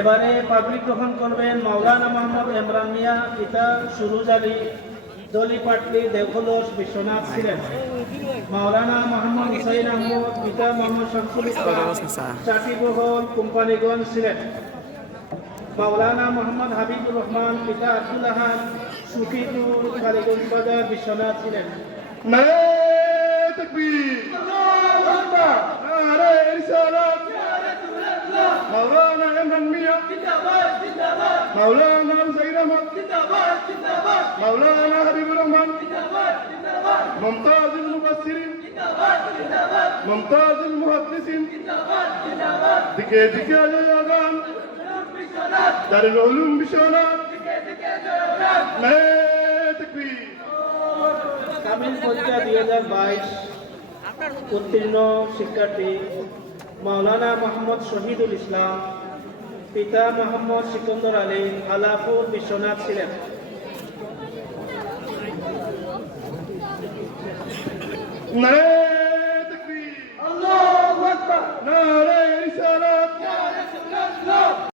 এবারে পাবলিক গ্রহণ করবেন মাওলানা মোহাম্মদ ইমরান মিয়া, পিতা সুরুজ আলী, দলিপাটলি, দেওখলস, বিশ্বনাথ ছিলেন। মাওলানা মোহাম্মদ হুসাইন আহমদ, পিতা মোহাম্মদ শামসুল ইসলাম, চাটিবহল, কোম্পানিগঞ্জ ছিলেন। মাওলানা মোহাম্মদ হাবিবুর রহমান, পিতা আব্দুল আহাদ, সুফিপুর, কালীগঞ্জ বাজার, বিশ্বনাথ ছিলেন। নারে তাকবীর, আল্লাহু আকবার, নারে রিসালাত, মাওলানা ইমরান মিয়া জিন্দাবাদ জিন্দাবাদ, মাওলানা হুসাইন আহমদ জিন্দাবাদ জিন্দাবাদ, মাওলানা হাবিবুর রহমান জিন্দাবাদ জিন্দাবাদ, মুমতাজুল মুফাসসিরিন জিন্দাবাদ জিন্দাবাদ, মুমতাজুল মুহাদ্দিসিন জিন্দাবাদ জিন্দাবাদ, দিকে দিকে আগান দারুল উলুম বিশ্বনাথ, দিকে দিকে জয়গান, নারে তাকবীর। কামিল পরীক্ষা 2022 উত্তীর্ণ শিক্ষার্থী মাওলানা মোহাম্মদ শহীদুল ইসলাম, পিতা মোহাম্মদ সিকন্দর আলী, আলাপুর, বিশ্বনাথ ছিলেন। নারে তাকবীর, আল্লাহু আকবার, নারে